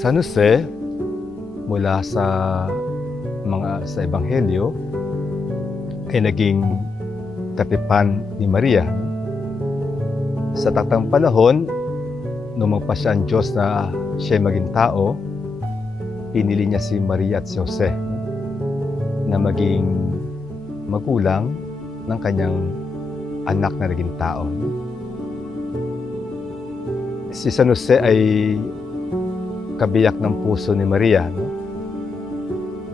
San Jose, mula sa Ebanghelyo, ay naging katipan ni Maria. Sa taktang panahon, nung magpasya ang Diyos na siya maging tao, pinili niya si Maria at si Jose na maging magulang ng kanyang anak na naging tao. Si San Jose ay kabiyak ng puso ni Maria.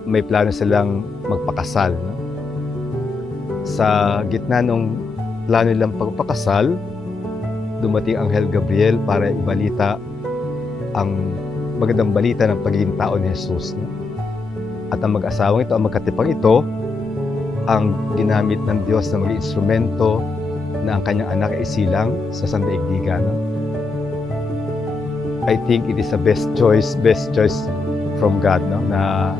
May plano silang magpakasal. Sa gitna ng plano nilang pagpakasal, dumating ang Anghel Gabriel para ibalita ang magandang balita ng pagiging tao ni Jesus. At ang mag-asawang ito, ang magkatipang ito, ang ginamit ng Diyos na maging instrumento na ang kanyang anak ay isilang sa sandaigdigan. I think it is a best choice from God, na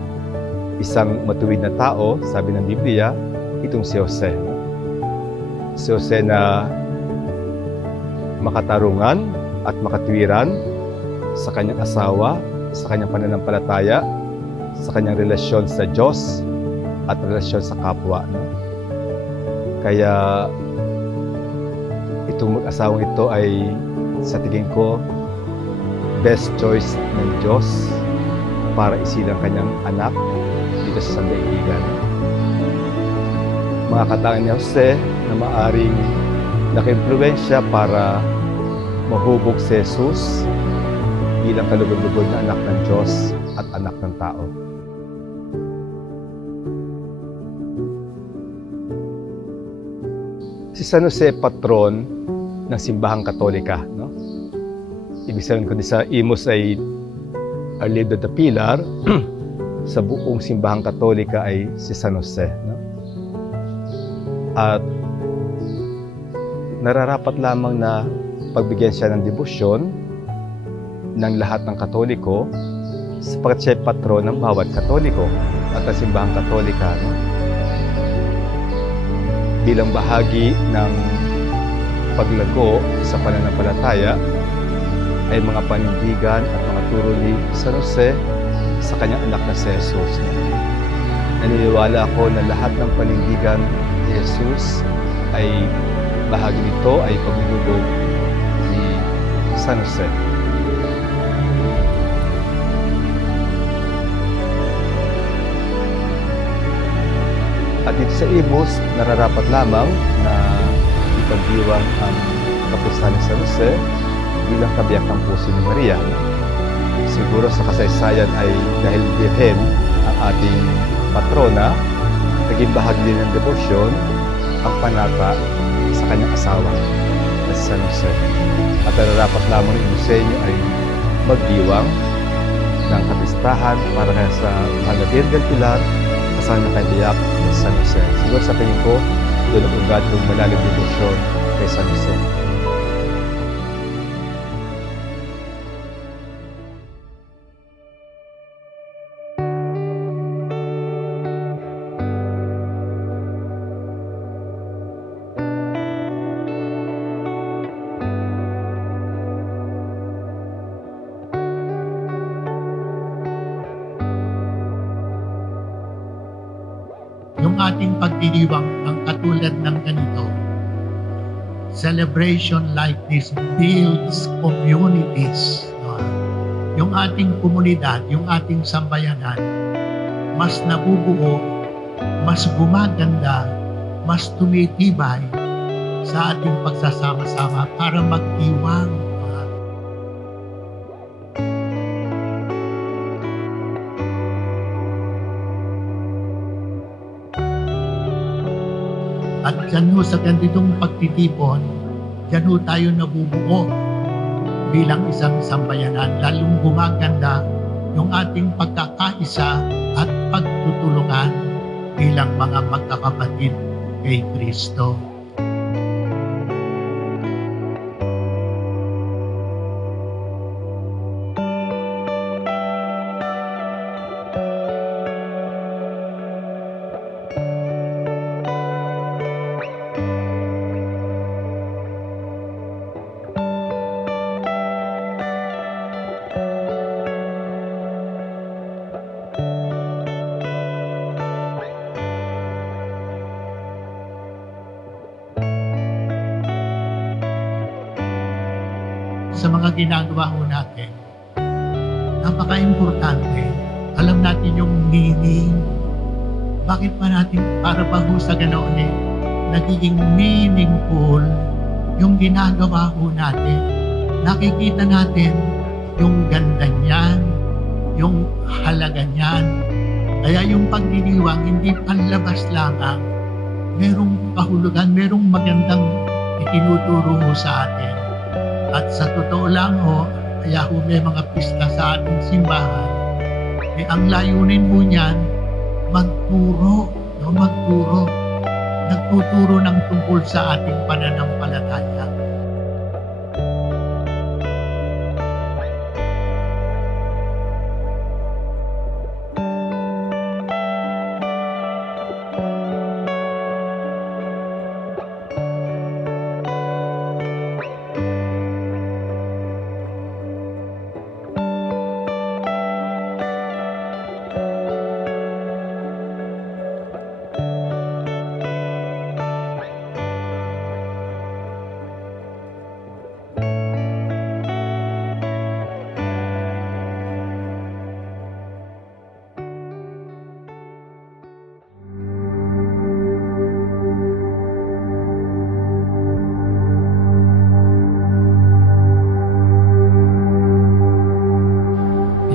isang matuwid na tao, sabi ng Biblia, itong si Jose. Si Jose na makatarungan at makatwiran sa kanyang asawa, sa kanyang pananampalataya, sa kanyang relasyon sa Diyos at relasyon sa kapwa. Kaya itong mag-asawang ito ay sa tingin ko best choice ng Diyos para isilang kanyang anak dito sa sandaigdigan. Mga katangian ni Jose na maaring naka-impluwensya para mahubog si Jesus bilang kalugod-lugod na anak ng Diyos at anak ng tao. Si San Jose, patron ng simbahang Katolika. Ibig sabihin, kundi sa Imus ay Our Lady of the Pilar, sa buong simbahang Katolika ay si San Jose. At nararapat lamang na pagbigyan siya ng debosyon ng lahat ng Katoliko sapagkat siya ay patron ng bawat Katoliko at ang simbahang Katolika. Bilang bahagi ng paglago sa pananampalataya ay mga panindigan at mga turo ni San Jose sa kanyang anak na si Jesus. Naniniwala ako na lahat ng panindigan ni Jesus ay bahagi nito ay paglulubog ni San Jose. At dito sa Imus, nararapat lamang na ipagdiwang ang kapistahan ni San Jose bilang kabiyak ng puso ni Maria. Siguro sa kasaysayan ay dahil birhen ang ating patrona, naging bahagi din ng debosyon ang panata sa kanyang asawa na si San Jose. At nararapat lamang ng Imusenyo ay magdiwang ng kapistahan para kaya sa Mahal na Birgen Pilar kasama kay biyak ni San Jose. Siguro sa tingin ko, doon ang ugat ng malalim debosyon kay San Jose. Yung ating pagdiriwang ng katulad ng ganito, celebration like this builds communities. Yung ating komunidad, yung ating sambayanan, mas nabubuo, mas gumaganda, mas tumitibay sa ating pagsasama-sama para magdiwang. At dyan ho sa ganitong pagtitipon, dyan ho tayo nabubuo bilang isang sambayanan. Lalong gumaganda yung ating pagkakaisa at pagtutulungan bilang mga magkakapatid kay Kristo. sa mga ginagawa ho natin, napaka-importante. Alam natin yung meaning. Bakit pa natin, para ba ho sa ganoon nagiging meaningful yung ginagawa ho natin. Nakikita natin yung ganda niyan, yung halaga niyan. Kaya yung pagdiriwang, hindi panlabas lamang. Merong kahulugan, merong magandang itinuturo ho sa atin. At sa totoo lang ho, kaya ho may mga pista sa ating simbahan, ang layunin mo niyan, magturo, magturo. Nagtuturo ng tungkol sa ating pananampalataya.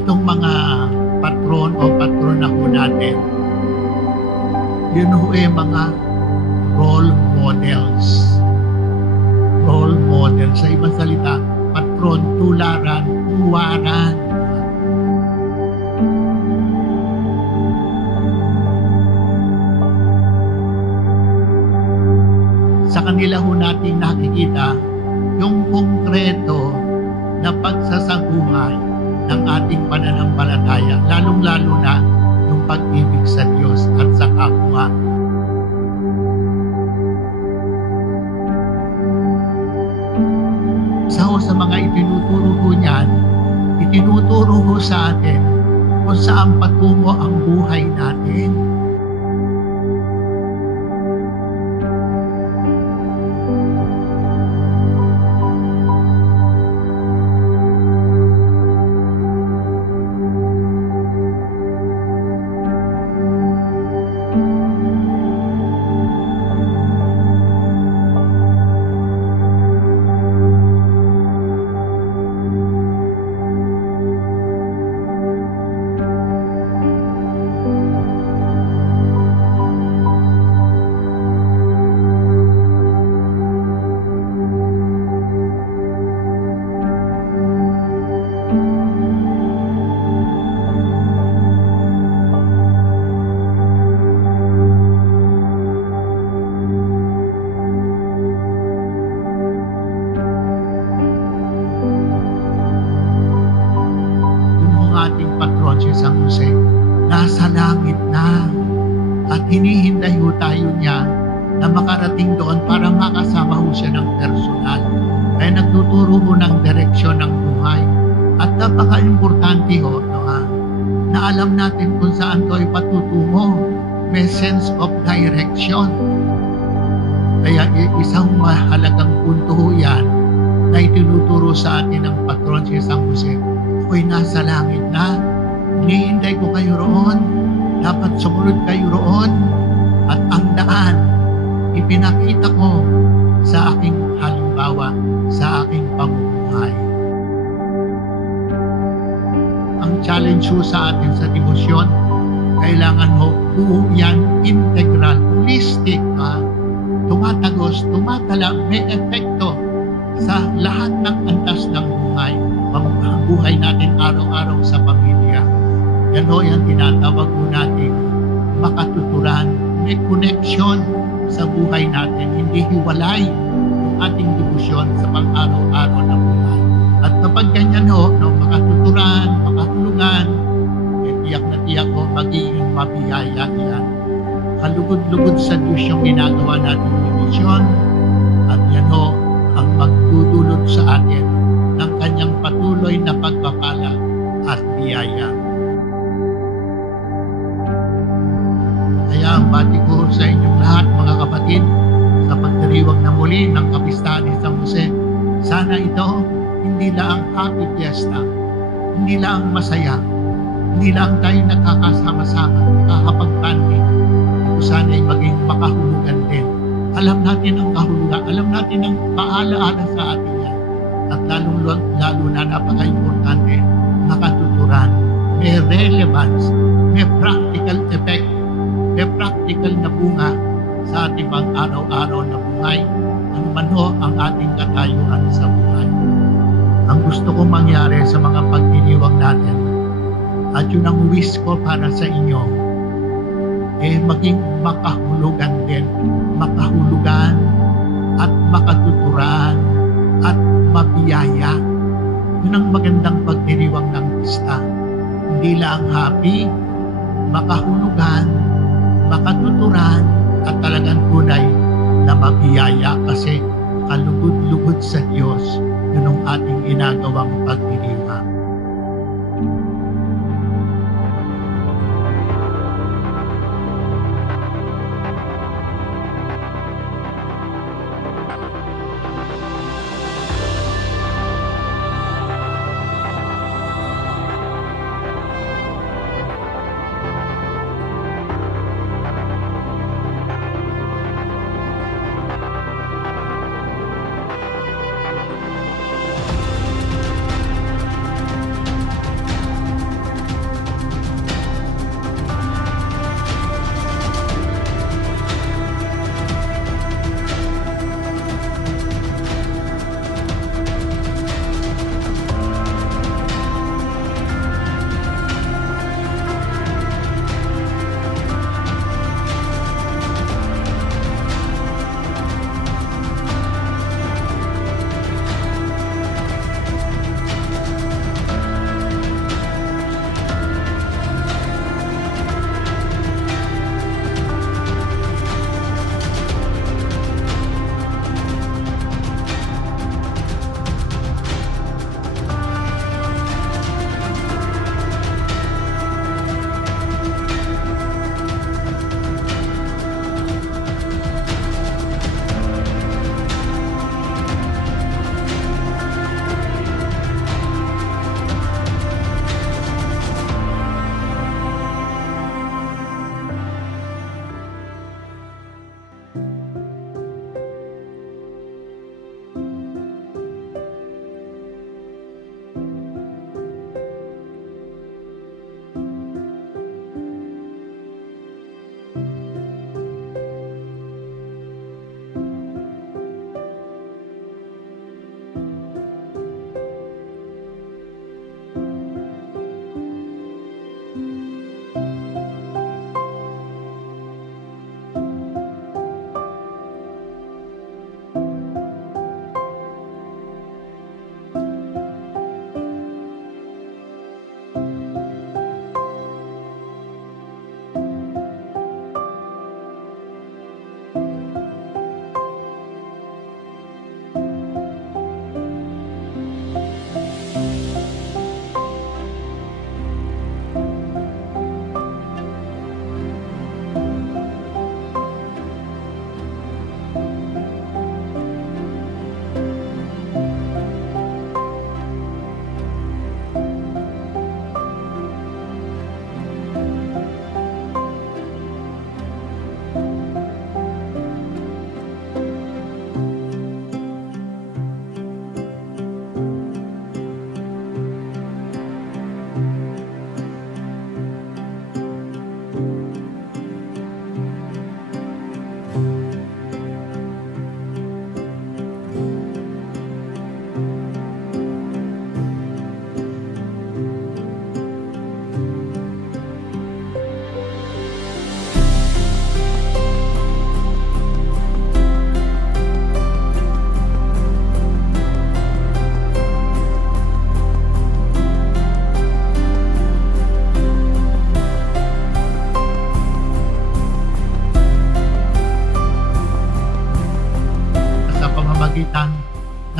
Itong mga patron o patrona ho natin, yun ho mga role models. Role models. Sa ibang salita, patron, tularan, uwaran. Sa kanila ho natin nakikita yung konkreto na pagsasabuhay ng ating pananampalataya, lalong-lalo na yung pag-ibig sa Diyos at sa kapwa. Sa mga itinuturo ho niyan, itinuturo ho sa atin kung saan patungo ang buhay natin. Ating patron si San Jose, nasa langit na at hinihintay ho tayo niya na makarating doon para makasama ho siya ng personal. Kaya nagtuturo ho ng direksyon ng buhay. At napaka-importante ho na alam natin kung saan tayo patutungo. May sense of direction. Kaya isang mahalagang punto ho yan na itinuturo sa atin ng patron si San Jose. Ako'y nasa langit na, hinihintay ko kayo roon, dapat sumunod kayo roon, at ang daan, ipinakita ko sa aking halimbawa, sa aking pamumuhay. Ang challenge ho sa atin sa debosyon, kailangan ho buo yan, integral, holistic, tumatagos, tumatala, may epekto sa lahat ng antas ng buhay. Ang buhay natin araw-araw sa pamilya. Yan ho yung tinatawag po natin makatuturan. May connection sa buhay natin. Hindi hiwalay yung ating debosyon sa pang-araw-araw na buhay. At kapag ganyan ho, makatuturan, makatulungan, tiyak na tiyak ho, magiging mabiyaya yan. Kalugod-lugod sa Diyos yung ginagawa natin debosyon. At yan ho, ang magdudulot sa atin ng kanyang patuloy na pagpapala at biyaya. Kaya bati ko sa inyong lahat mga kapatid sa pagdiriwang na muli ng kapistahan ni San Jose. Sana ito hindi lang happy fiesta, hindi lang masaya, hindi lang tayo nagkakasama-sama, nakakapag-banding. Ito sana ay maging makahulugan din. Alam natin ang kahulugan, alam natin ang paalaala sa atin yan. At lalo na napaka-importante, makatuturan, may relevance, may practical effect, may practical na bunga sa ating pang-araw-araw na buhay. Ano man ho ang ating katayuan sa buhay. Ang gusto kong mangyari sa mga pagdiriwang natin, at yun ang wish ko para sa inyo, maging makahulugan din, makahulugan at makatuturan at mabiyaya. Yun ang magandang pagdiriwang ng pista. Hindi lang happy, makahulugan, makatuturan, at talagang tunay na mabiyaya kasi kalugod-lugod sa Diyos. Yun ang ating ginagawang pagdiriwang.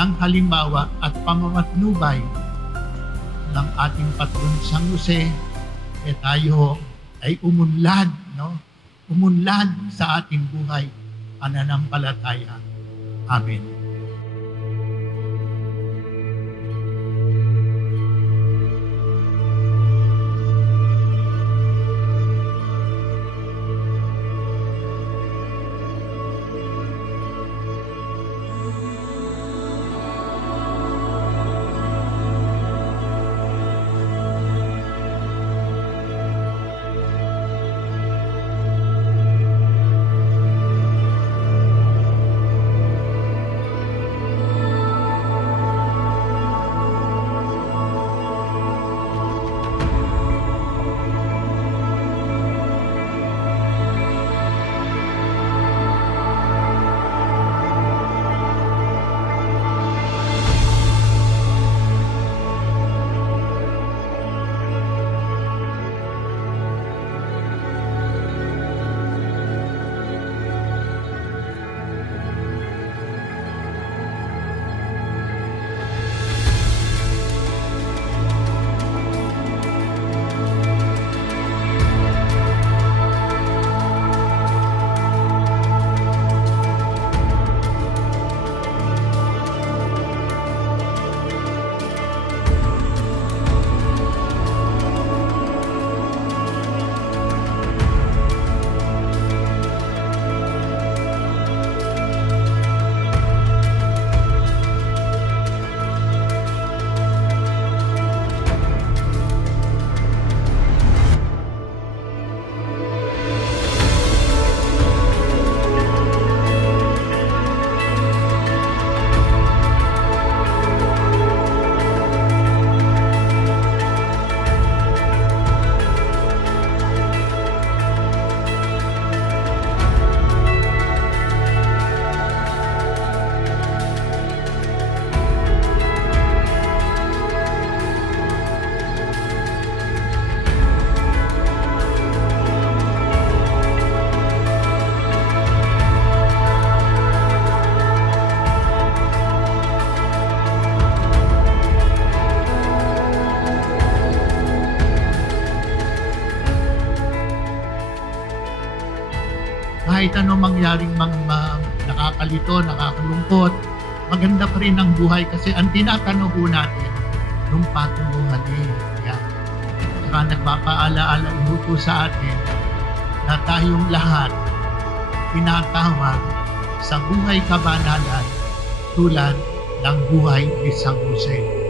ng halimbawa at pamamatnubay ng ating patron San Jose, tayo ay umunlad, no? Umunlad sa ating buhay pananampalataya. Amen. kahit ano mangyaring nakakalito, nakakalungkot, maganda pa rin ang buhay kasi ang tinatanong po natin, nung patungkuhan yan. Saka nagpapaalaala inuto sa atin na tayong lahat tinatawag sa buhay kabanalan tulad ng buhay ni San Jose.